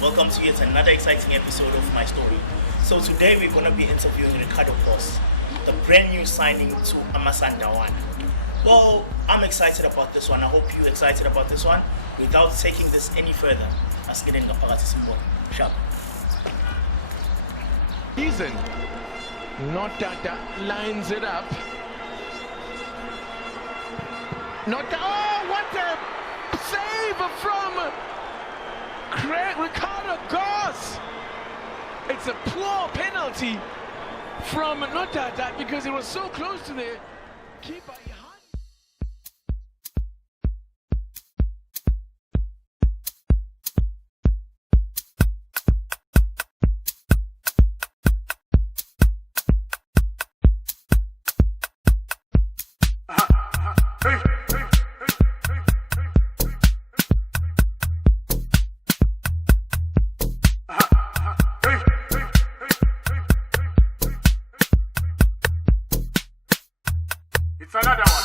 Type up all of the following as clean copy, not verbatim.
Welcome to yet another exciting episode of my story. So today we're going to be interviewing Ricardo Goss, the brand new signing to Amasandawana. Well, I'm excited about this one. I hope you're excited about this one. Without taking this any further, let's get in the Pagatisimo shop. Season. Notata lines it up. Oh, what a save from Ricardo Goss. It's a poor penalty from Notata because it was so close to the keeper. It's another one.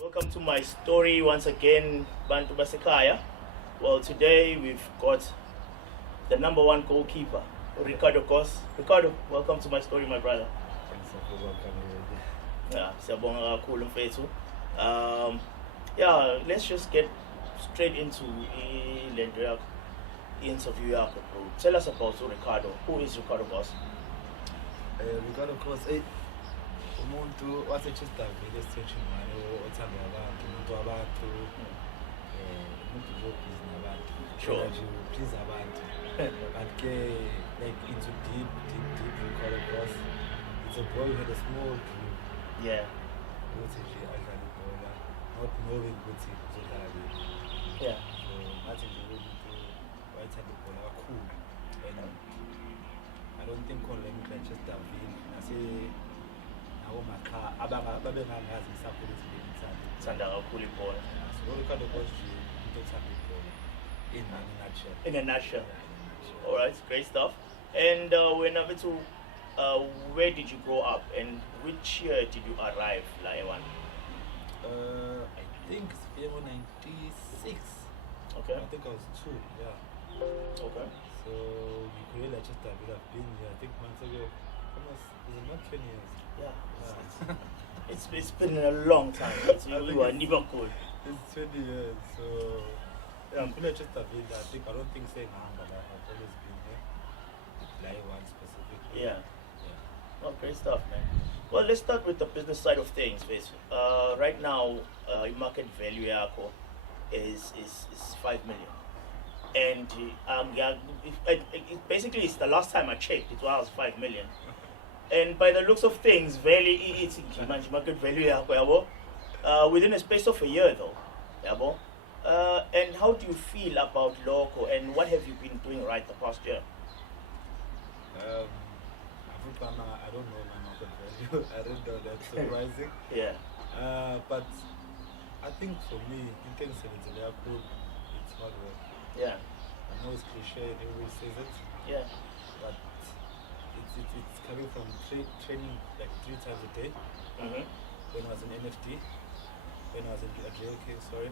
Welcome to my story once again, Bantu Basekaya. Well, today we've got the number one goalkeeper, Ricardo Goss. Ricardo, welcome to my story, my brother. Thanks for welcoming me. Yeah, siyabonga kakhulu mfethu. Yeah, let's just get straight into the interview yakho, bro. Tell us about Ricardo. Who is Ricardo Goss? Ricardo Goss, umuntu wasechestavile esithenjini othanda abantu umuntu wabantu umuntu obhizi nabantu Sure. nje please abantu but ke like into deep Ricardo Goss. It's a boy who had a small dream Yeah. ukuthi nje adlale ibhola not knowing ukuthi uzodlala kuphi. Yeah. So ngathi nje umuntu wayethanda ibhola kakhulu and I don't think on le Manchesterville nase ababengangazi ngisakhula ukuthi Sanda kakhulu ibhola. so Ricardo Goss nje into ethanda ibhola in a nutshell. In a nutshell. All right, great stuff. And where did you grow up and which year did you arrive, Laiwan? I think it's 96. Okay. I think I was 2, yeah. Okay. So we could just have been here, I think months ago. Almost, is it not 20 years? Yeah. It's been a long time. You are never cool. It's 20 years, so yeah, I'm just a bit. I don't think saying but I've always been here. Like one specifically. Yeah. Oh, great stuff, man. Well, let's start with the business side of things. Right now, market value yako is 5 million, and basically it's the last time I checked, it was 5 million. And by the looks of things, it's market value yako, within a space of a year though, yabo. And how do you feel about local, and what have you been doing right the past year? I don't know my market value. I don't know, that's surprising. Yeah. But I think for me, in terms of it's hard work. Yeah. I know it's cliche, everybody says it. Yeah. But it's coming from training like 3 times a day. Mm-hmm. When I was in NFT, when I was in JLK, sorry.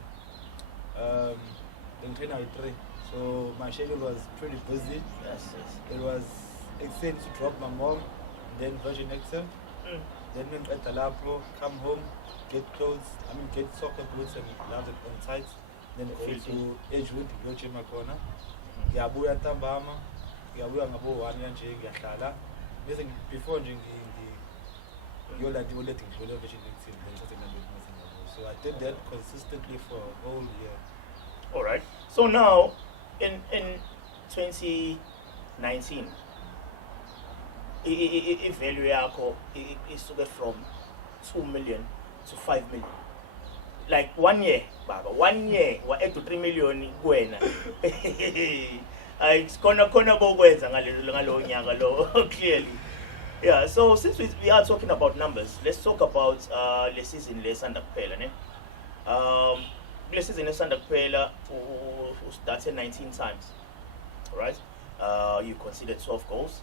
Then train at 3. So my schedule was pretty busy. Yes. It was excited to drop my mom, then Virgin Active. Then when at the lab, come home, get clothes, get soccer boots and gloves on tights. Then go to Edgewood, go to my corner. Ngiyabuya ntambama, ngiyabuya ngabo 1 year nje ngiyahlala. Bese before nje yola letting Virgin Active then something like that. So I did that consistently for a whole year. All right. So now, in 2019, value yakho isuke from 2 million to 5 million. Like 1 year, baba. 1 year, wa 8 to 3 million kuwena. It's kona kokwenza ngalo nyaka lo clearly. Yeah, so since we are talking about numbers, let's talk about the season lesanda kuphela, ne? The season lesanda kuphela who started 19 times. All right? You considered 12 goals.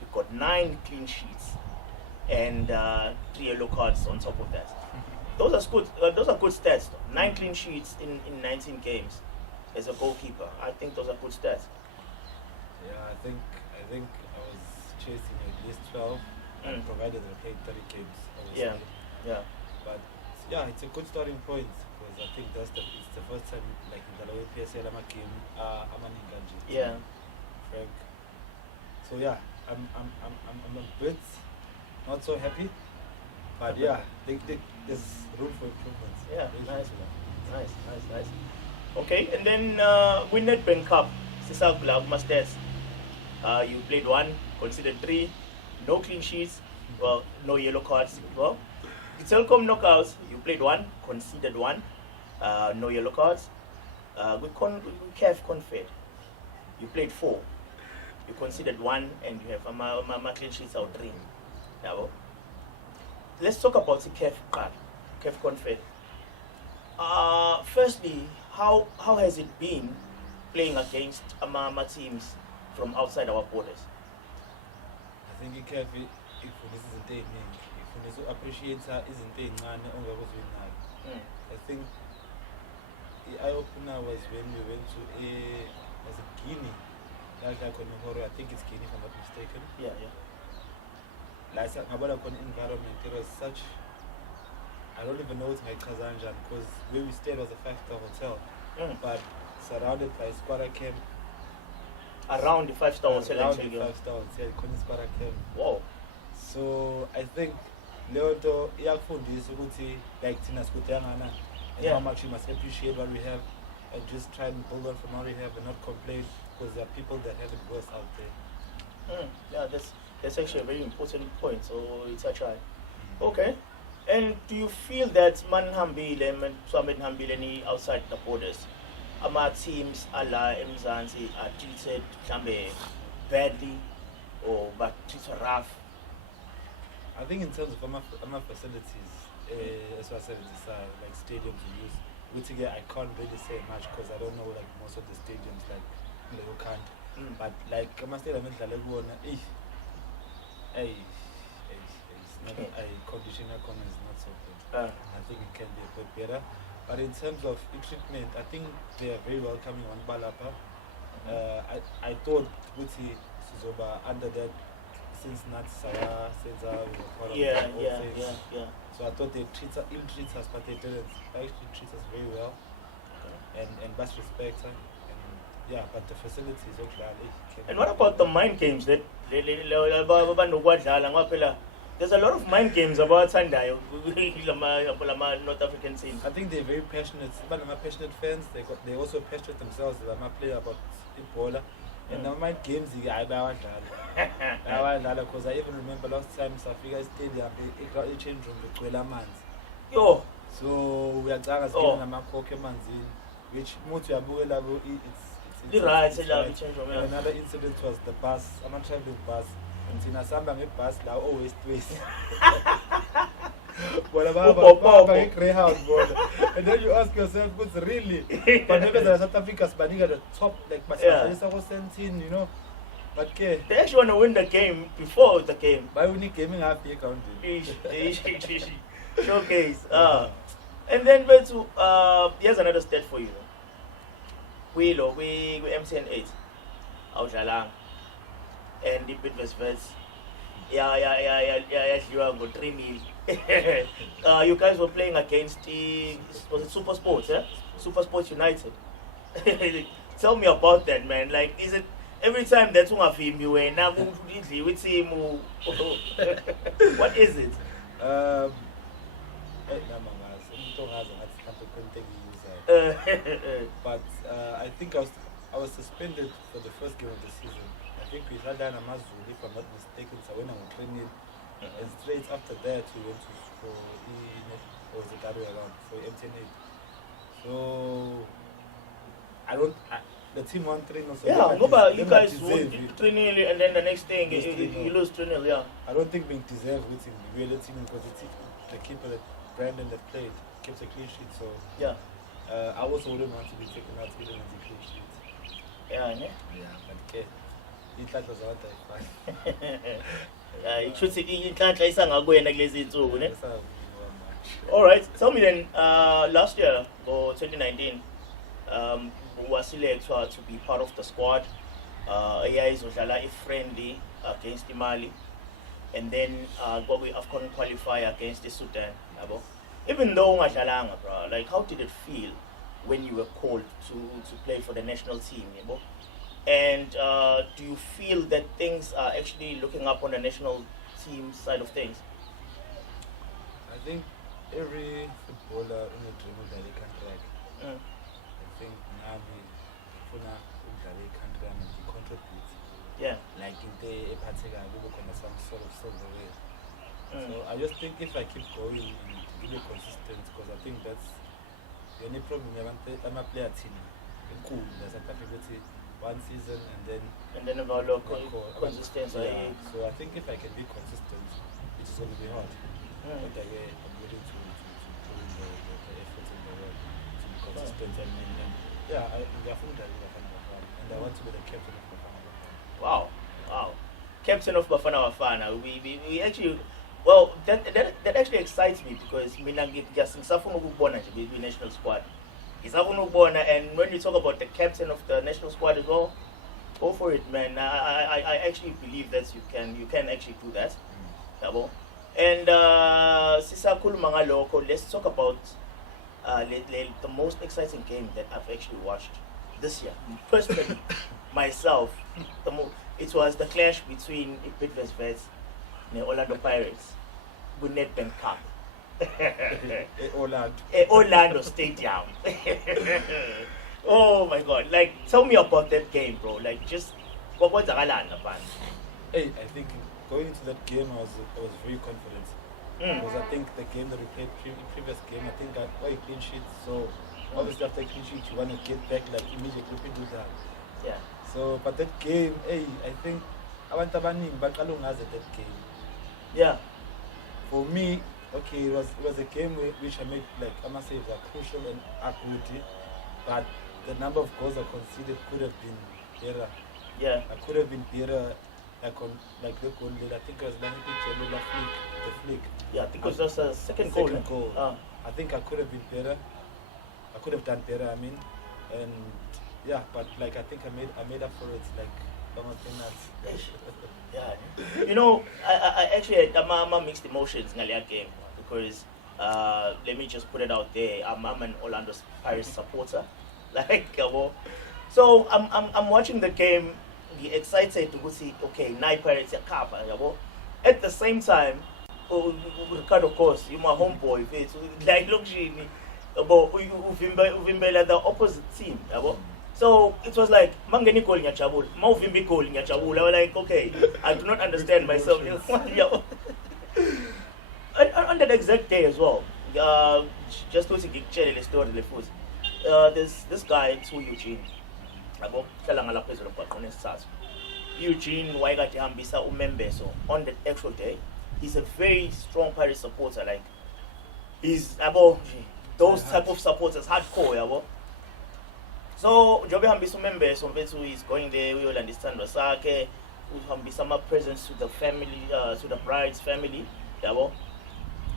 You got 9 clean sheets and 3 yellow cards on top of that. Those are good stats. 9 clean sheets in 19 games as a goalkeeper. I think those are good stats. Yeah, I think I was chasing at least 12, and provided I played 30 games. Obviously. Yeah. But yeah, it's a good starting point because I think it's the first time like in the PSL I'm a game Yeah. Frank. So yeah, I'm a bit not so happy, but yeah, there's room for improvement. Yeah, nice. Okay, and then win Nedbank Cup, Sisa Masters. You played 1, considered 3, no clean sheets, well, no yellow cards. Well, the Telkom knockouts, you played 1, conceded 1, no yellow cards. With CAF Confed, you played 4, you conceded 1, and you have my clean sheets out 3. Now, let's talk about the CAF Confed. Firstly, how has it been playing against Amama teams from outside our borders? I think CAF ifundisa izinto eziningi, ifundisa appreciate izinto ezincane ongakuzwinayo. I think the eye opener was when we went to was it Guinea? I think it's Guinea if I'm not mistaken. Yeah. Like environment, it was such, I don't even know what my Kazanjan, because where we stayed was a 5-star hotel, but surrounded by squatter camp. Around the 5-star hotel. Around the 5-star hotel, squatter camp. Wow. So I think Leonto iyakufundisa ukuthi like thina sikudangana and how much we must appreciate what we have and just try and build on from what we have and not complain because there are people that have it worse out there. Yeah, that's actually a very important point. So it's a try. Okay. And do you feel that Manhambile outside the borders, our teams ala eMzansi are treated badly or but treated rough? I think in terms of our facilities, as I said, it's like stadiums we use. Which I can't really say much because I don't know like most of the stadiums like you can't. But like I'm stadium conditional corner is not so good. I think it can be a bit better. But in terms of treatment, I think they are very welcoming on Balapa. I thought Guti Suzoba under that since not Sarah, since we were part of Yeah. So I thought they ill treat us, but they didn't. They actually treat us very well and best respect. But the facilities okay. And what about the mind games that there's a lot of mind games about Sandai, North African scene. I think they're very passionate. But I'm passionate fans. They're also passionate themselves. I'm a player about Ebola. And now mind games, I because I even remember last time Safika Stadium, they changed room with Manzi. So we are going which another incident was the bus. I'm not traveling bus. And Samba bus now always twist. Greyhound, and then you ask yourself, what's really? But maybe there's South Africa's banning at the top, like Massachusetts was sent in, you know. But okay. They actually want to win the game before the game. By winning gaming half year counting. Showcase. And then here's another stat for you. We MCN 8. and the Pit vs. Yeah, you are go 3-0. You guys were playing against was it Super Sports, eh? Super Sports United. Tell me about that, man. Like, is it every time that's one of him you were now with him? What is it? But I think I was suspended for the first game of the season. I think we had an Amazulu, if I'm not mistaken, so when I was training, and straight after that we went to for was the other way around for MTN8. So the team won 3-0. So yeah, no, but you guys won 3-0, and then the next thing you lose 3-0. Yeah. I don't think we deserve winning. We were letting because the keeper that Brandon that played kept a clean sheet. So yeah. I also wouldn't want to be taken out even with a clean sheet. Yeah, ne? Yeah, but okay. It was out there. It should say you can't try something. All right, tell me then. Last year or 2019, was selected to be part of the squad. Is friendly against the Mali, and then go we AFCON qualifier against the Sudan. Even though bro, like how did it feel when you were called to play for the national team? And do you feel that things are actually looking up on the national team side of things? I think every footballer in a dream of the country. I think now we country and we contribute. Yeah. Like in the particular we look on some sort of silver way. So I just think if I keep going and really consistent, because I think that's the only problem. I'm a player team. Cool. There's a capability. One season and then about consistency. Yeah. So I think if I can be consistent, which is going to be hard, but I'm willing to put in the effort in the world to be consistent and yeah, we are from Bafana Bafana, and I want to be the captain of Bafana Bafana. Wow, captain of Bafana Bafana. We actually, well, that actually excites me because just the national squad. And when you talk about the captain of the national squad as well, go for it, man. I actually believe that you can actually do that. And Sisakul Mangaloko, let's talk about the most exciting game that I've actually watched this year. Personally, myself, it was the clash between Pit vs. and the Orlando Pirates, Netbank Cup. Orlando Stadium. Oh my God! Like, tell me about that game, bro. Like, just what was the Hey, I think going into that game, I was very confident because I think the game that we played previous game, I think I got a clean sheet. So obviously after a clean sheet, you want to get back like immediately do that. Yeah. So, but that game, hey, I think I want to at that game. Yeah. For me. Okay, it was a game which I made, like I must say, it was crucial and accurate, but the number of goals I conceded could have been better. Yeah. I could have been better, like the goal. I think it was the flick. Yeah, I think it was just a second goal. I think I could have been better. I could have done better. I mean, and yeah, but like I think I made up for it. Like yeah. You know, I actually had mixed emotions in that game because let me just put it out there. I'm an Orlando Pirates supporter, like so I'm watching the game, be excited to go see. Okay, 9 Pirates are cover. At the same time, Ricardo Goss, you're my homeboy. Like look, about the opposite team. So it was like, mangeni goal nyachabul, mauvimbi goal nyachabul. I was like, okay, I do not understand myself. On that exact day as well, just to share the story, this guy to Eugene. Eugene Waigati Hambisa Umembe. So on the actual day, he's a very strong Paris supporter. Like he's about those type of supporters, hardcore, yeah. So Joby Hambisa Umembe, so he's going there. We will understand Wasake. Hambisa presence to the family, to the bride's family, yeah.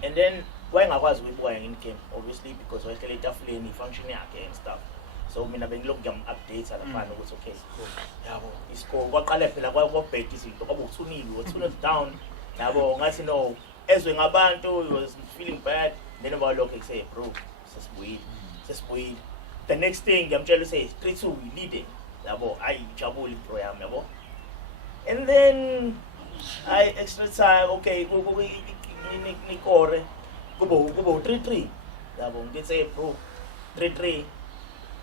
And then why I was with boy in came obviously because I tell it definitely functioning and stuff. So mina bengiloku ngiyam-update lapha ukuthi okay yabo iscore kwaqala phela kwabheka izinto kwaba uthunile wathula down yabo ngathi no ezwe ngabantu he was feeling bad then about lokho say bro sesibuyile the next thing ngiyamtshela say 3-2 we leading yabo ayijabule bro yami yabo and then I extra time okay nikore kubo 3-3 yabo ngithi bro 3-3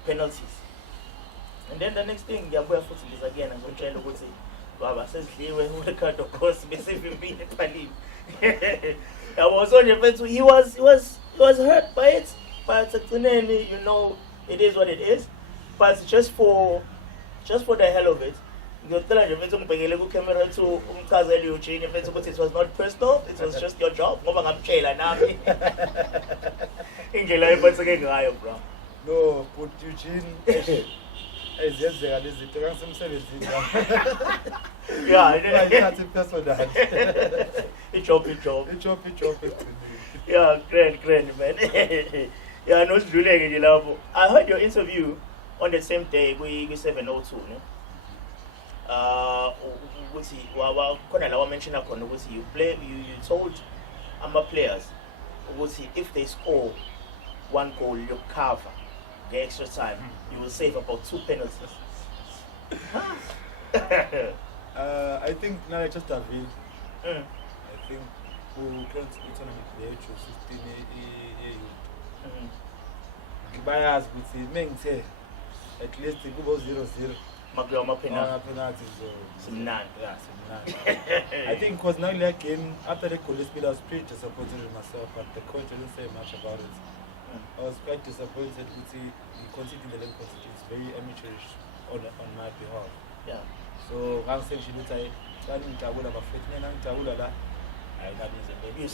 penalties and then the next thing ngiyabuya futhi ngizakuyena ngitshela ukuthi baba sesidliwe uRicardo Goss besivimbile ephalini yabo so nje mfethu he was hurt by it but ekugcineni you know it is what it is but just for the hell of it ngiyocela nje mfethu ngibhekele ku camera to umchazele Eugene mfethu ukuthi it was not personal, it was just your job ngoba ngamtshela nami indlela ephatheke ngayo bro. No, but Eugene ezenzeka lezi zinto kangisemsebenzini yeah it's personal job yeah great man yeah no sidluleke nje lapho. I heard your interview on the same day kwi 702 no ukuthi khona la mention khona ukuthi you told players ukuthi if they score one goal you cover the extra time you will save about 2 penalties. I think now just a win. I think who can't tournament there to 16 bias with mengithe at least kubo 0-0 makuyoma penalties simnandi. Yeah, simnandi. I think because now like game after the goal I was pretty disappointed with myself, but the coach didn't say much about it. I was quite disappointed with the conceding the length conceding. It's very amateurish on my behalf. Yeah. So I'm saying she looked at you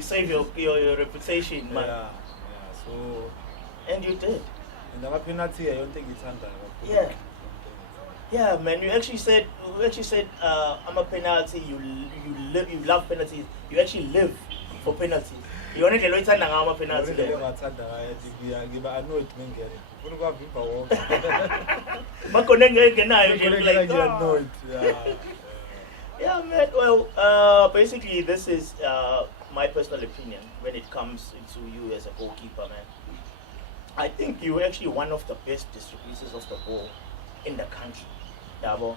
save your reputation, man. Yeah. So and you did. And the penalty I don't think it's under. Yeah. Yeah, man. You actually said I'm a penalty. You love penalties. You actually live for penalties. You only get loitanda ngama penalty. Ngiba annoyed ngengene. Ufuna kwavimba wonke. Makone ngenayo nje like annoyed. Yeah, man. Well, basically this is my personal opinion when it comes into you as a goalkeeper, man. I think you're actually one of the best distributors of the ball in the country. Yabo.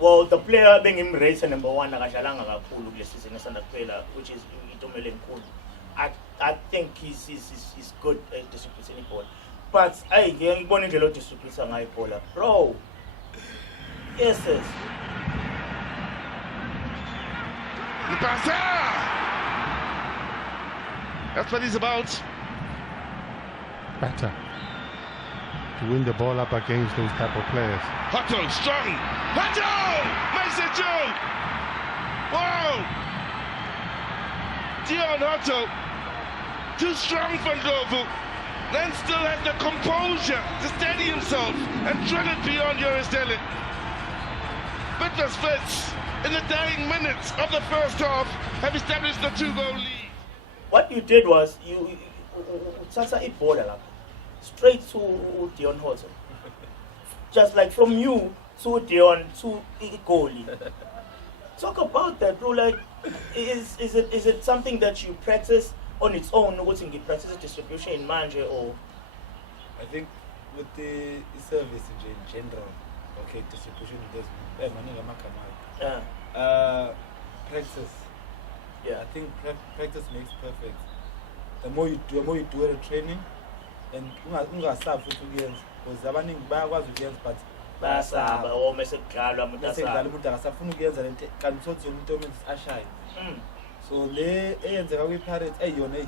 Well, the player being him rated number 1 akadlalanga kakhulu kule season esanda kuphela, which is Itomele Nkulu. I think he's good at distributing the ball. But I ngibona indlela odistributor ngayo ibhola. Bro. Yes. That's what he's about. Better to win the ball up against those type of players. Hutto, strong. Hutto makes it two. Wow. Dion Hutto, too strong for Ndlovu. Then still has the composure to steady himself and drill it beyond Joris Dele. Bitler Spits in the dying minutes of the first half have established the 2-goal lead. What you did was you Sasa it border straight to Dion Hutto. Just like from you to Dion to goalie. Talk about that, bro. Like, is it something that you practice on its own? What's in the practice distribution in manager or? I think with the service in general, okay, distribution there's practice. Yeah, I think practice makes perfect. The more you do the training, and ungasaba futhi ukuyenza because abaningi bayakwazi ukuyenza but basaba omese kudlalwa umuntu asaba umuntu akasafuna ukuyenza lento kanti uthi umuntu omenza ashaye. So le eyenzeka kwi Pirates eyona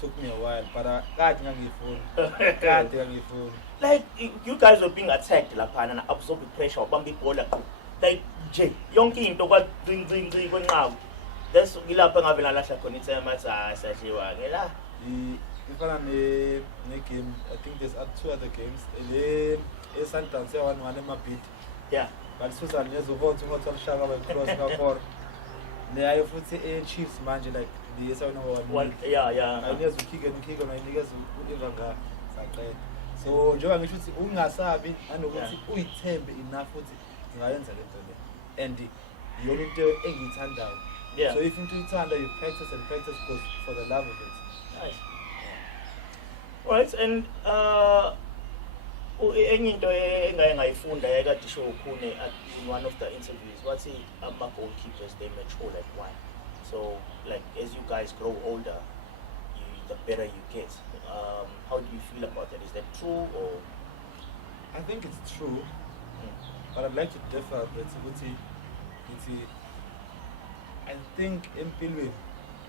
took me a while but kade ngangifuna like you guys were being attacked lapha and absorb the pressure ubamba ibhola like nje yonke into kwa ding kwenqabu that's ngilapha ngabe ngalahla khona ithema athi asadliwa ngela ifana ne game. I think there's 2 other games le Sundowns 1-1 emabhidi. Yeah, but Susan nezovothi ngothi alishaka by cross ka4 ne ayo futhi Chiefs manje like the number 1. Yeah. Ayineza ukhike nokhike mayinikeza uIva nga saqeda So njengoba ngisho ukuthi ungasabi anokuthi uyithembe enough ukuthi ngingayenza le nto le and iyona into engiyithandayo. Yeah. So if into uyithanda you practice and practice for the love of it. Nice. Alright, and enye into engaye ngayifunda ekade isho ukhune in one of the interviews wathi ama-goalkeepers they mature like wine. So like as you guys grow older, the better you get. How do you feel about that? Is that true or? I think it's true, but I'd like to differ a bit. I think in Pilwin,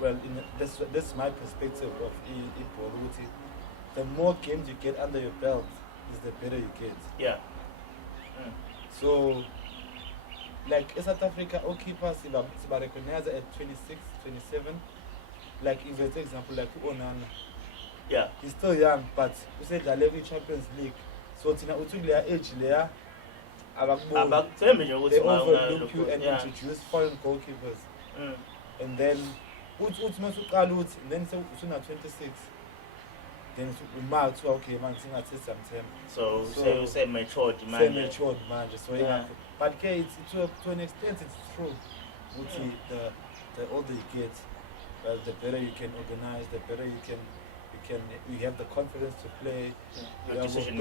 well, this is my perspective of football. The more games you get under your belt, is the better you get. Yeah. So, like in South Africa, all keepers are recognized at 26, 27. Like if you take example like Onana. Yeah. He's still young, but we said the level Champions League. So tina utulia age there. They overlook you and introduce foreign goalkeepers. And then and then soon at 26. Then mark okay man sing at some time. So say matured man. Say matured man just so yeah. But okay, it's to an extent it's true. The older you get, the better you can organize, the better you have the confidence to play, your decision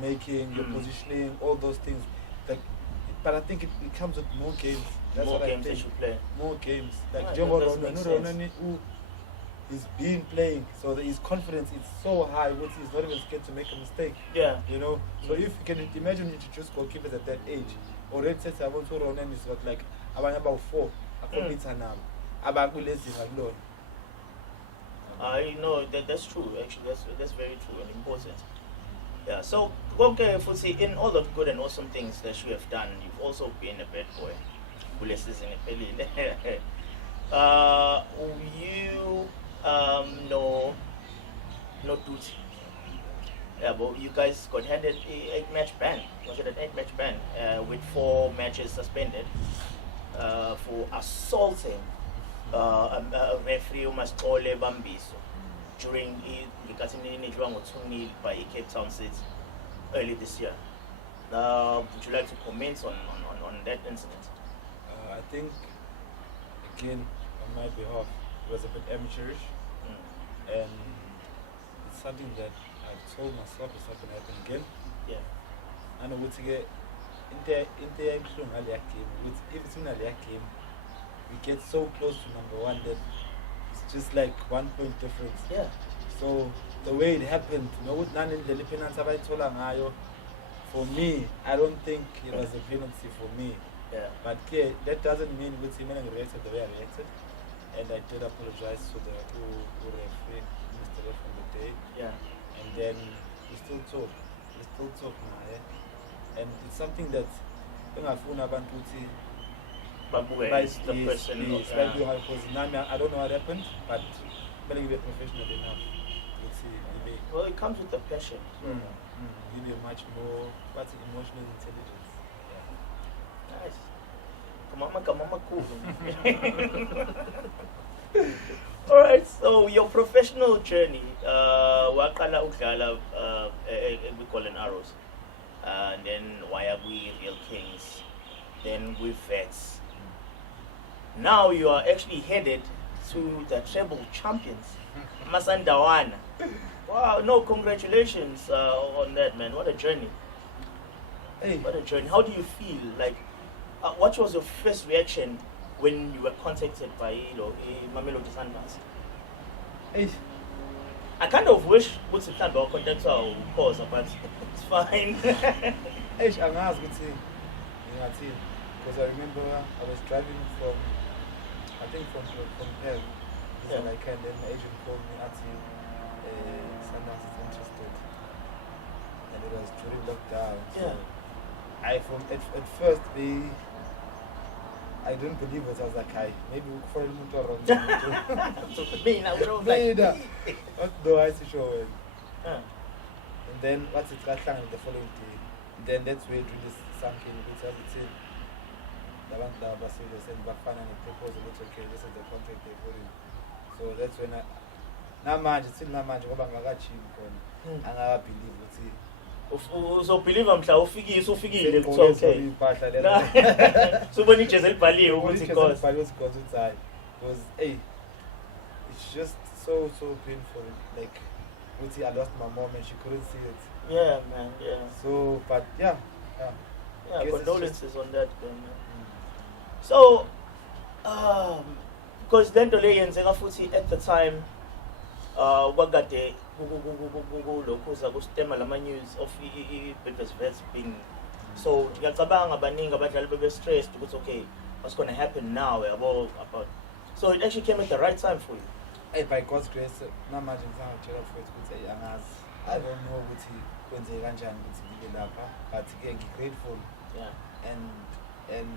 making, your positioning, all those things. But I think it comes with more games. That's more what games I think. they should play. More games. Like Right, Jomo that does make Ronani, who is been playing, so his confidence is so high, he's not even scared to make a mistake. Yeah. You know. So if you can imagine you introduce goalkeepers at that age, already says I want to Ronani is what like about 4. I compete now. About alone. I know that's true. Actually, that's very true and important. Yeah. So, okay, Futsi, in all the good and awesome things that you have done, you've also been a bad boy. You no duty. Yeah, but you guys got handed a 8-match ban. Was it an 8-match ban with 4 matches suspended for assaulting a referee uMasicole Bambiso during the by Cape Town City early this year. Would you like to comment on that incident? I think, again, on my behalf, it was a bit amateurish, and it's something that I told myself it's not going to happen again. Yeah. And I would say, if it's in a game, we get so close to number 1 that it's just like 1 point difference. Yeah. So the way it happened, for me, I don't think it was a penalty for me. Yeah. But that doesn't mean with him reacted the way I reacted. And I did apologize to the who referee, Mr. Ref on the day. Yeah. And then we still talk now, yeah? And it's something that Babuwe is the person. because I don't know what happened, but better be professional enough. Well, it comes with the passion. So. You need much more emotional intelligence. Nice. Alright, so your professional journey, waqala ukudlala we call an arrows, and then Wayagui, Real Kings, then with Vets. Now you are actually headed to the treble champions, Masandawana. Wow, no, congratulations on that, man. What a journey. Hey. What a journey. How do you feel? Like, what was your first reaction when you were contacted by Mamelodi Sundowns? Hey. I kind of wish would contact our cause, but it's fine. Hey, I'm asking because I remember I was driving from Perth. Yeah. And then the agent called me asking Sundowns is interested, and it was during lockdown. So Yeah. At first I didn't believe it. I was like, maybe we'll follow him around. No, I see sure. And then what's it got the following day? Then that's where during this something which I would say the one that was serious and back finally proposed it's okay, this is the contract they put in. So that's when namanje sinamanje ngoba ngakachivi khona angakabelieve ukuthi So believe mhla ufikile kuthiwa okay. Impahla lena. Subona ijezi elibhaliwe ukuthi Goss. Because hey, it's just so painful. Like, I lost my mom and she couldn't see it. Yeah, man. Yeah. So, but yeah. Yeah, condolences on that, man. So, because then the yenzeka futhi at the time, wakade lokhuza kusitema lama news of Vets being. So ngiyacabanga abaningi abadlali bebe stressed ukuthi okay, what's going to happen now about. So it actually came at the right time for you. Hey, by God's grace, namanje ngisangitshela futhi ukuthi angazi. I don't know ukuthi kwenzeka kanjani ukuthi ngibe lapha, but again grateful. Yeah. And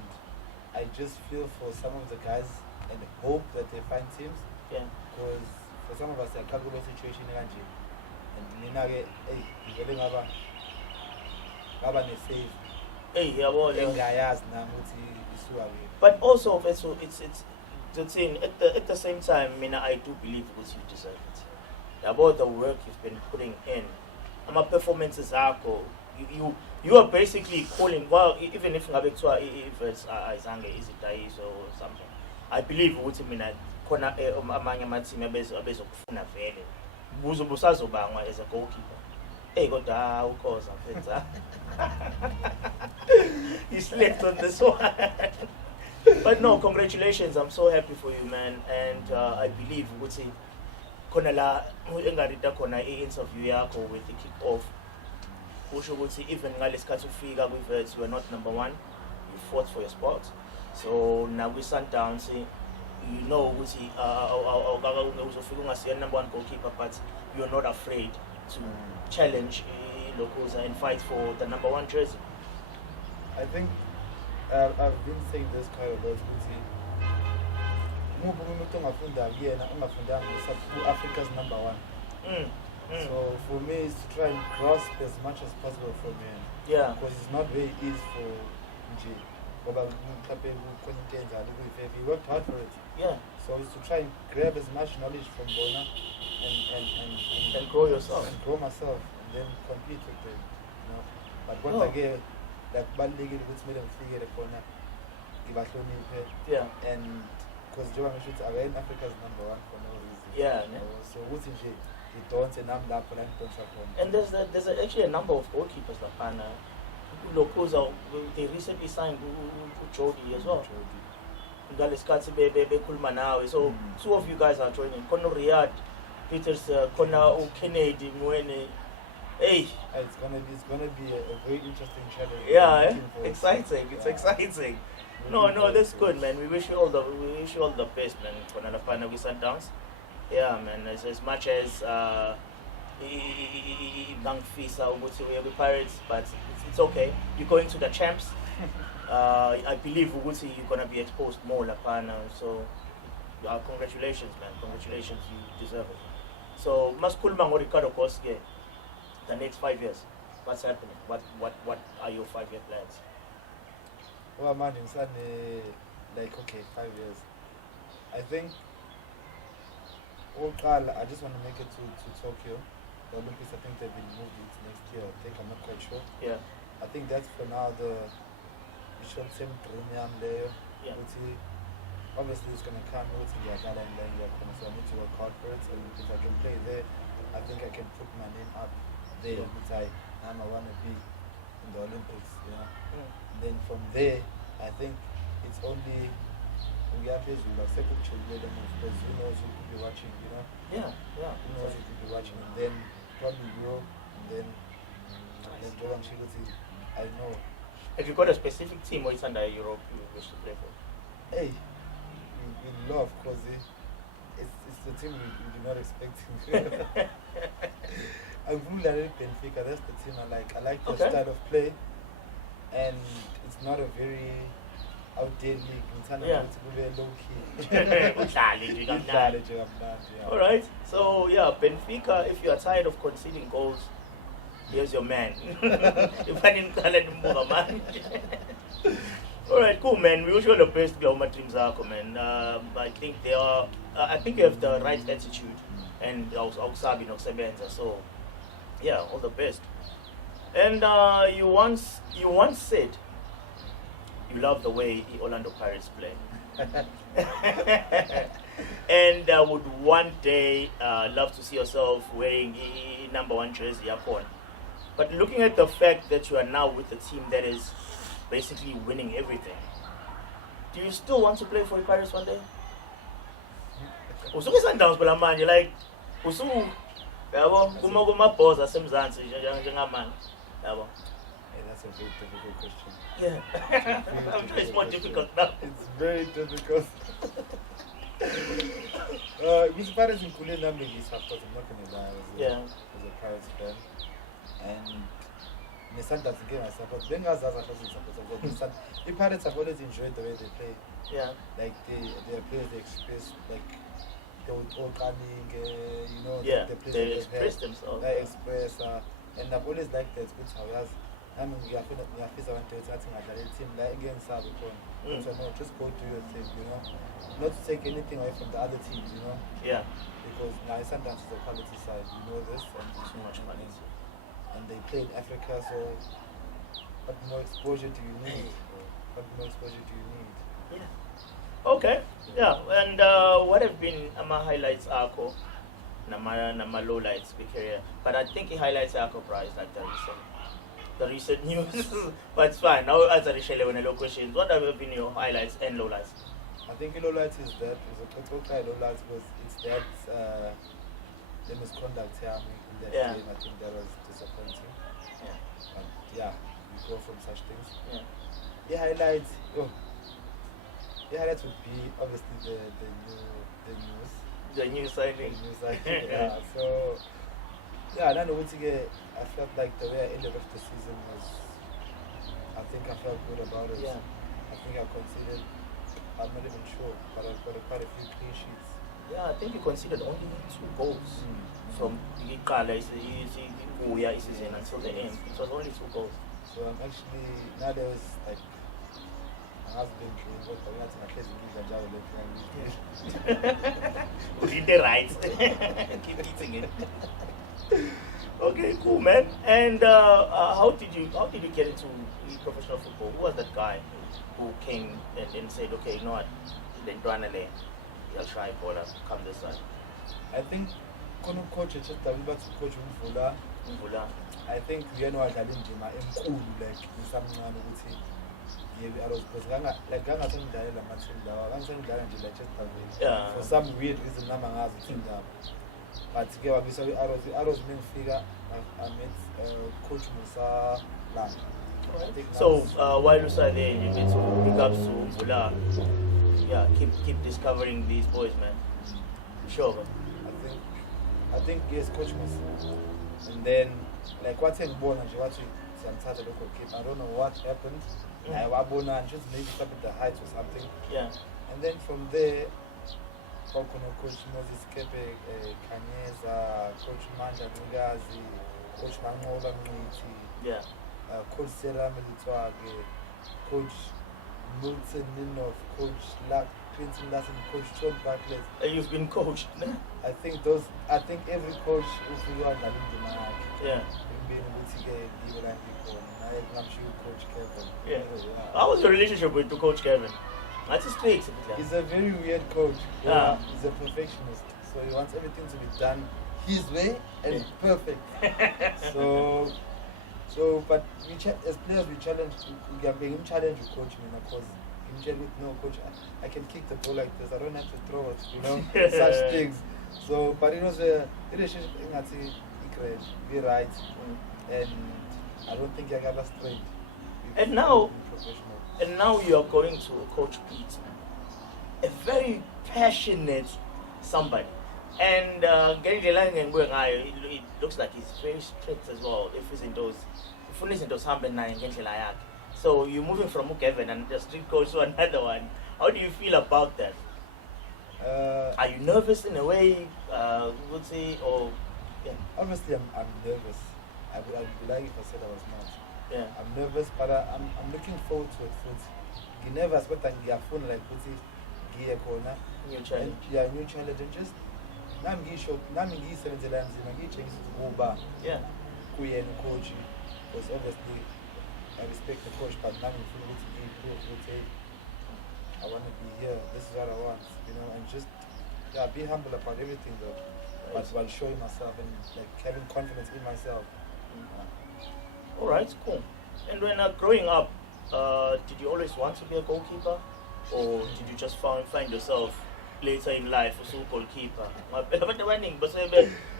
I just feel for some of the guys and hope that they find teams. Yeah. Because for some of us, I can't go to a situation kanje. And mina ke ngivele ngaba ne-faith. Hey, yeah. Engayazi nami ukuthi isuka kuphi. But also it's the thing at the same time, I do believe because you deserve it. About the work you've been putting in, my performances are you are basically calling. Well, even if it's Izange is it or something, I believe what khona amanye amateam abezokufuna vele busazobangwa as a goalkeeper. Hey, kodwa ukhoza mfethu. He slept on this one. But no, congratulations. I'm so happy for you, man. And I believe ukuthi khona la engarida khona i-interview yakho with the kick-off. Usho ukuthi even ngalesikhathi ufika kwi-Vets, you were not number one. You fought for your spot. So now we Sundowns, you know ukuthi uzofika ungasiya number one goalkeeper, but you're not afraid to challenge locals and fight for the number one jersey. I think I've been saying this quite a lot. Africa's number one. So for me, it's to try and grasp as much as possible from him. Yeah. Because it's not very easy for Nj. He worked hard for it. Yeah. So it's to try and grab as much knowledge from Bona and grow yourself. And grow myself and then compete with them. You know? But once again, like balulekile ukuthi mele ngifikele khona ngibahloniphe. Yeah. And because Joe should are in Africa's number one for no reason. Yeah. So ukuthi nje idonse nami lapho la ngidonsa khona. And there's actually a number of goalkeepers that locals they recently signed Jody as well. So two of you guys are joining. Kono Riyadh, Peters, Kona Kennedy, Mwene. Hey, it's gonna be a very interesting challenge. Yeah, exciting. It's exciting. No, that's good, man. We wish you all the best, man. Kona la pana we Sundowns. Yeah, man. As much as Fisa we have Pirates, but it's okay. You're going to the champs. I believe you're gonna be exposed more la pana. So congratulations, man. Congratulations, you deserve it. So Maskulma Ricardo Goss, the next 5 years, what's happening? What are your 5-year plans? Well, man, like okay, 5 years. I think I just want to make it to Tokyo. The Olympics, I think they've been moved into next year. I think I'm not quite sure. Yeah. I think that's for now the short term dream there. Yeah. Obviously it's gonna come out in the Agala and then so I need to work hard for it. And if I can play there, I think I can put my name up there, which I want to be in the Olympics, you know. And then from there, I think it's only we have this with like because who knows who could be watching, you know. Yeah. Who knows who could be watching, and then probably Europe, and then Jordan Chiloti. I know. Have you got a specific team or it's under Europe you wish to play for? Hey, we love because it's the team we do not expect. I'm really Benfica. That's the team I like. I like the style of play, and it's not a very outdated league. It's very low key. All right. So Benfica. If you are tired of conceding goals, here's your man. All right, cool, man. We wish you all the best, Global Teams, man. I think you have the right attitude and awusabi nokusebenza. So yeah, all the best. And you once said you love the way the Orlando Pirates play. And would one day love to see yourself wearing number 1 jersey upon. But looking at the fact that you are now with a team that is basically winning everything, do you still want to play for the Pirates one day? Usuke Sundowns phela manje, like yabo kuma-boss asemzansi njengamanje, yabo. That's a very difficult question. Yeah. I'm sure it's more difficult now. It's very difficult. With Pirates in Kule Nambi, of course, I'm not going to lie, as a Pirates fan. And the Sundowns again, I support. Bengals as I support. The Pirates have always enjoyed the way they play. Yeah. Like their players, they express, like, they were all coming, you know, Yeah, the players they express themselves. They express, and I've always liked that. It's good how he has. I mean, we are feeling something like that. Team like against Sabicon. So no, just go do your thing, you know. Not to take anything away from the other teams, you know. Yeah. Because now sometimes it's the quality side, you know this, and Too much money. And they play in Africa, so what more exposure do you need? What more exposure do you need? Yeah. Okay. Yeah. And what have been my highlights, Arco? Nama lowlights, big career. But I think he highlights Arco prize like the recent news. But it's fine. Now answer the shell when I look questions. What have been your highlights and lowlights? I think lowlights is that it's a total lowlights because it's that the misconduct here in that game. I think that was disappointing. Yeah. But yeah, we go from such things. Yeah. The highlights would be obviously the news. The new signing. Yeah. So yeah, then I felt like the way I ended off the season was, I think I felt good about it. Yeah. I think I considered, I'm not even sure, but I've got quite a few clean sheets. Yeah, I think you considered only 2 goals from Iqala season until the end. It was only 2 goals. So I'm actually, now there was like, my husband came, but I'm not in a case of We did the right. Keep eating it. Okay, cool, man. And how did you get into professional football? Who was that guy who came and said, okay, you know what, then Duanale, I'll try ball, come this side? I think coach just about to coach Mvula. I think we know what I didn't do my cool like in some ukuthi I was because like ganga sengidlalela amathini lawa ngangidlala nje la just for some weird reason nama ngazi ukuthi indaba. But ke wabisa i-arrows mengifika I met coach Musa Lang. So while you are there, you get to pick up Mvula. Yeah, keep discovering these boys, man. Sure, man. I think yes, coach Musa. And then like what's in born and what sometimes a local kid. I don't know what happened. I wabona and just maybe up at the height or something. Yeah. And then from there, Coach Moses Kepe, Kanyeza, Coach Manda Nugazi, Coach Mangola Miti, yeah. Coach Sarah Militwage, Coach Milton Ninov, Coach Prince Lassen, Coach John Bartlett. You've been coached. I think every coach who you are yeah. I'm sure Coach Kevin. Yeah. How was your relationship with Coach Kevin? That's his place. He's a very weird coach. Yeah. He's a perfectionist. So he wants everything to be done his way and perfect. But as players we are being challenged with coach me because with no coach I can kick the ball like this. I don't have to throw it, you know, such things. So but it was a relationship be right. And I don't think I got a straight. And now you are going to Coach Pete, a very passionate somebody. And getting the line and going, it looks like he's very strict as well. If he's in those so you're moving from Kevin and the strict coach to another one. How do you feel about that? Are you nervous in a way? Would say, or yeah. Obviously, I'm nervous. I would be lying if I said I was not. Yeah. I'm nervous, but I'm looking forward to it. I'm nervous, but I'm phone like new challenge. New challenge and just nami ngisho nami ngiyisebenzela nzima ngiyitshengisa ukuba Yeah. kuyena coach because obviously I respect the coach but nami ngifuna ukuthi ngiyiprove ukuthi I want to be here, this is what I want, you know, and just be humble about everything though, but while showing myself and like having confidence in myself. All right, cool. And when growing up, did you always want to be a goalkeeper, or did you just find yourself later in life as a goalkeeper? Abantu abaningi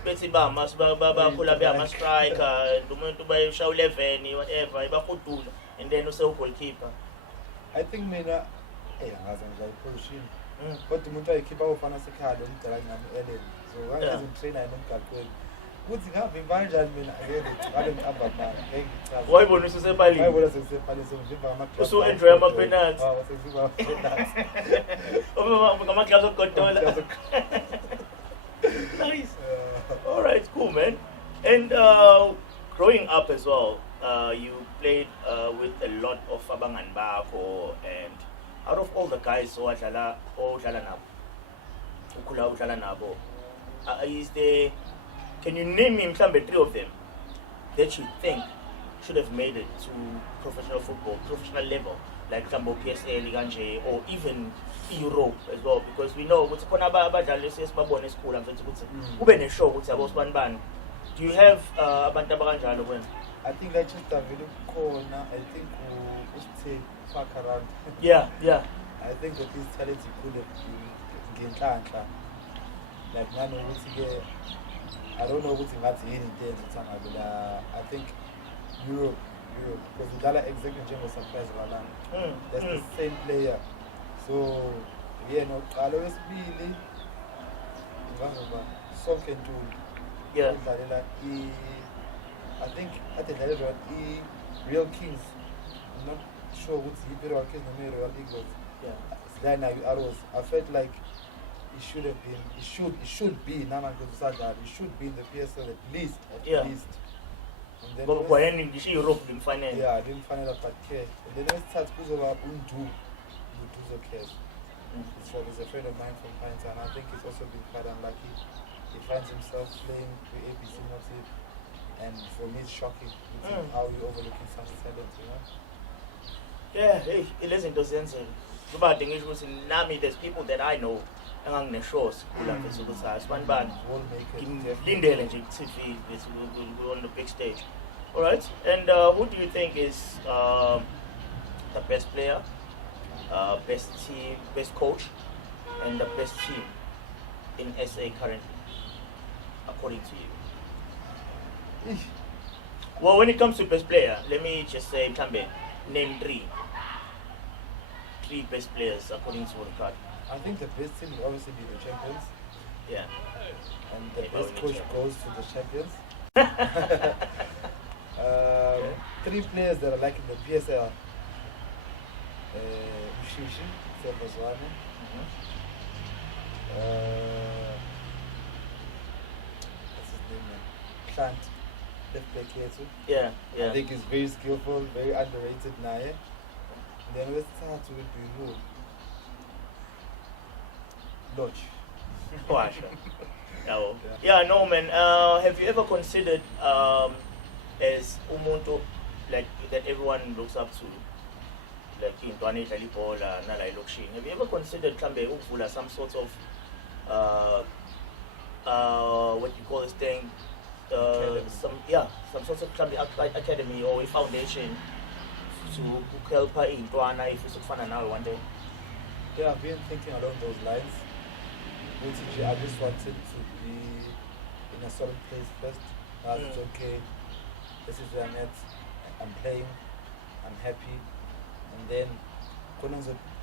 bethi bakhula be ama striker, umuntu bayisha 11 whatever, ibakudula and then use goalkeeper. I think mina angazi ngizayiphoshini kodwa umuntu ayikhipha ofana sekhaya umdala ngami Ellen so ngangizimtrainer nomgaqweni kuthi ngavimba kanjani mina ngeke ngihamba manje ngeke ngichaze Wayibona usepalini wayibona sesepalini so ngivimba ama-clubs usu enjoy ama penalty sengivimba ama-penalty ngama-clubs okugodola. Nice. All right, cool, man. And growing up as well, you played with a lot of abangani bakho, and out of all the guys odlala nabo, is there? Can you name me mhlambe 3 of them that you think should have made it to professional football, professional level, like mhlambe PSL kanje, or even Europe as well? Because we know ukuthi khona abadlali sesibabona esikhulu mfethu ukuthi kube ne-show ukuthi yabo sibani bani. Do you have abantu abakanjalo wena? I think like just a very corner. I think we fuck around. Yeah. I think that his talent he could have ngenhlanhla. Like nano ukuthi I don't know what ngathi yini into I think Europe because udlala exactly njengo surprise walana. That's the same player. So no qalo wesibili ngangaba Sonke Ntuli. Yeah. I think at the level Real Kings. I'm not sure what's the Real Kings and Real Eagles. Yeah. Arrows. I felt like it should have been. It should be. Naman Guzada. It should be in the PSL at least. At least. And then but when in Europe didn't find it. Yeah, I didn't find it up at K. And then it starts Kuzova Undu. Unduzo Kes. He's a friend of mine from Pines, and I think he's also been quite unlucky. He finds himself playing with ABC Motive, and for me it's shocking how you're overlooking such talent, you know? Yeah, hey, it isn't those sense. But the issue is Nami, there's people that I know among the shows, cool and so one band Lindale and TV on the big stage. Alright, and who do you think is the best player, best team, best coach, and the best team in SA currently, according to you? Well, when it comes to best player, let me just say, Tambe, name 3 best players according to Ricardo. I think the best team will obviously be the champions. Yeah. And the best coach goes to the champions. 3 players that are like in the PSL. Ushishi, Selvazwane. What's his name, man? Plant. Left back here too. Yeah. I think he's very skillful, very underrated now. Then let's start with the rule. Lodge. Yeah, no man. Have you ever considered as umuntu like that everyone looks up to, like in Twane Talipola, Nala Lokshin? Have you ever considered Kambe Ufula some sort of what you call this thing? Some sort of academy or a foundation to help her in Twana if it's fun now one day? Yeah, I've been thinking along those lines. I just wanted to be in a solid place first. It's okay. This is where I'm at. I'm playing. I'm happy. And then,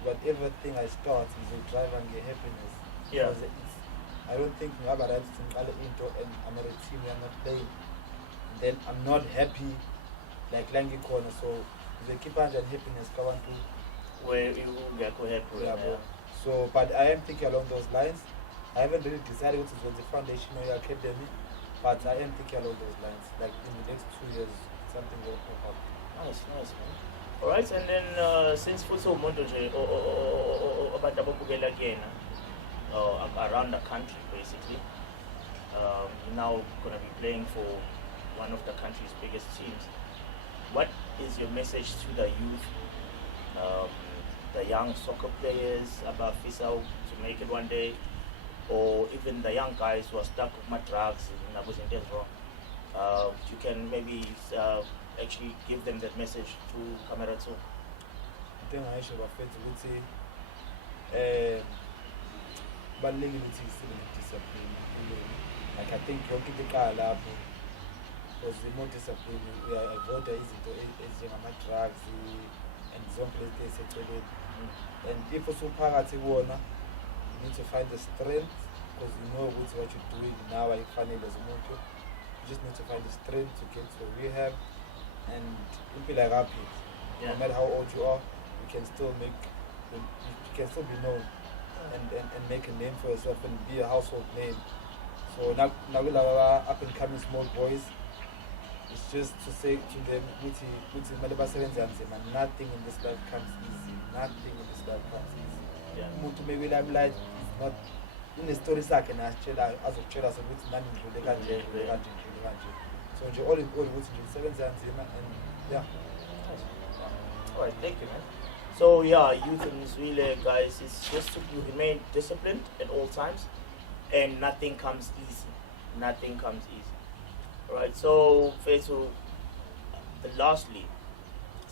whatever thing I start is a drive and get happiness. Yeah. I don't think I'm a I'm a team I'm not playing. And then I'm not happy like Langi Corner. So the keep on that happiness come on to where you get happy. Yeah. So, but I am thinking along those lines. I haven't really decided what is the foundation or your academy, but I am thinking along those lines. Like in the next 2 years, something will pop up. Nice, man. Alright, and then since Fuso Mondoje or Abandabukela again, around the country basically, You're now going to be playing for one of the country's biggest teams. What is your message to the youth, the young soccer players about FISA to make it one day, or even the young guys who are stuck with my drugs and everything that's wrong? You can maybe actually give them that message to camera too. I think I should have felt to say, but little bit is still discipline. Like I think you'll keep the car up because the more discipline we are avoid the easy to drugs and some places settled. And if also party warner, you need to find the strength because you know what you're doing now. I find it as a motor. You just need to find the strength to get to rehab and you'll be like happy. No matter how old you are, you can still be known and make a name for yourself and be a household name. So now we'll have up and coming small boys. It's just to say to them, nothing in this life comes easy. Nothing in this life comes easy. Mutu maybe life is not in the story sack and as of Chela so with none in the country. So all in all what's in 7 and yeah. Alright, thank you, man. So yeah, youth in Israel, guys, it's just to remain disciplined at all times, and nothing comes easy. Nothing comes easy. Alright, so lastly,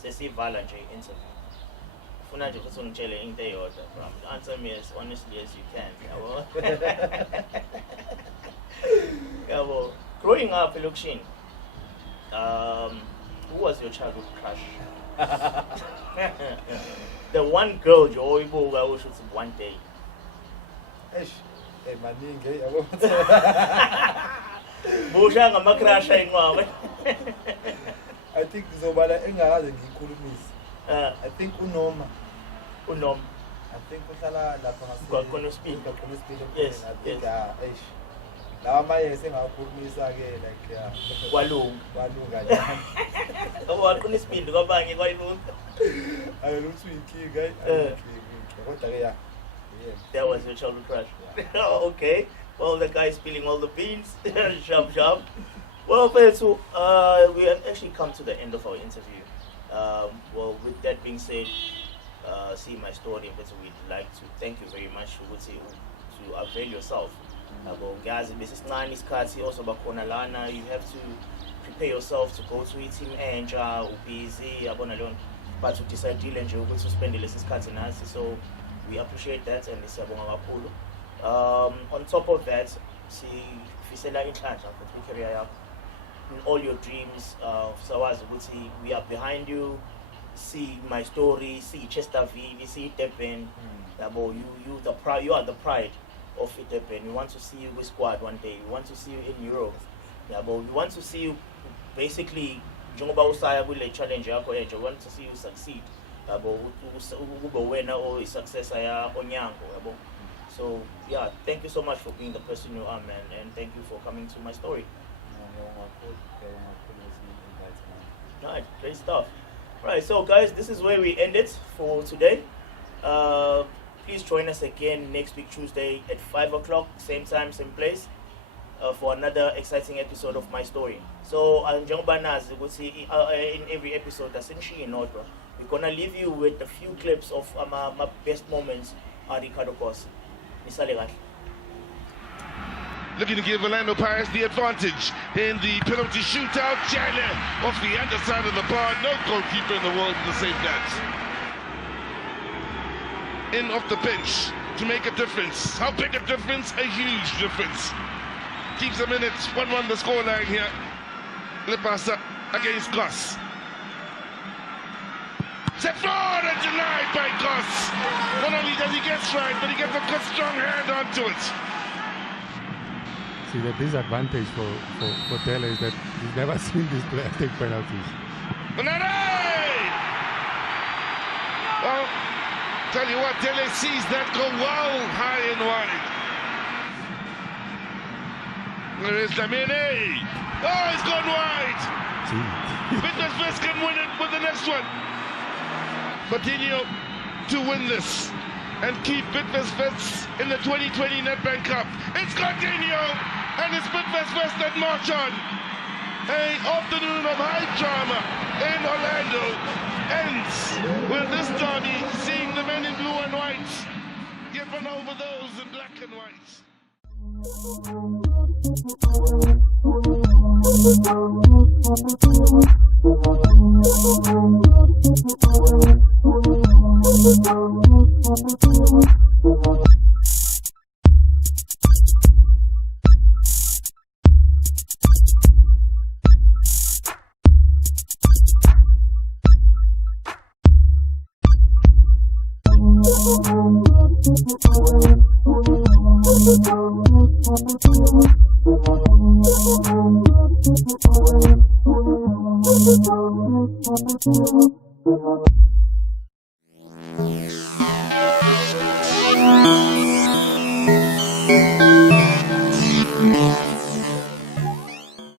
Sesi Valanje interview. Funa nje futhi ungitshele into eyodwa, bro. Answer me as honestly as you can. Yabo. Growing up in Lukshin, who was your childhood crush? The one girl you always should see one day. Hey, maningi, Bushanga makrasha ingwawe. I think zobala engaze ngikhulumisa. I think uNoma. I think uhlala lapha Kwakonospeed. Yes. I think lawa maye sengakhulumisa ke like kwalunga njani. Kwakonospeed kwabanye kwalunga. Ayiluthu inkinga kodwa ke yeah. That was your childhood crush. Okay. Well, the guy spilling all the beans. Sharp. Well, so we have actually come to the end of our interview. Well, with that being said, see my story, but we'd like to thank you very much to avail yourself. Guys, this is nine is also bakona lana. You have to prepare yourself to go to a team and busy but to decide to spend the lessons cutting us. So we appreciate that and it's on top of that, see Fisela in charge of the career in all your dreams. So as we are behind you. See my story, see Chesterfield, see Depen. You are the pride of Depen. We want to see you with squad one day. We want to see you in Europe. We want to see you basically challenge. We want to see you succeed. Or success So yeah, thank you so much for being the person you are, man, and thank you for coming to my story. Right, great stuff. Right, so guys, this is where we end it for today. Please join us again next week Tuesday at 5 o'clock, same time, same place, for another exciting episode of my story. So in every episode that's in She in order, we're gonna leave you with a few clips of my best moments at Ricardo Goss. Looking to give Orlando Pirates the advantage in the penalty shootout. Jale off the underside of the bar. No goalkeeper in the world to save that. In off the bench to make a difference. How big a difference? A huge difference. Keeps them in it. 1-1 the scoreline here. Lepasa against Goss. Set forward and denied by Goss. Not only does he get stride, but he gets a good strong hand onto it. See, the disadvantage for Dele is that he's never seen this player take penalties. Well, tell you what, Dele sees that go well high and wide. There is Lamine. Oh, he's gone wide. Fitness can win it with the next one. Coutinho to win this and keep Fitness in the 2020 Nedbank Cup. It's Coutinho. and it's Bidvest West that march on. An afternoon of high drama in Orlando ends with this derby seeing the men in blue and white get run over those in black and white. Thank you.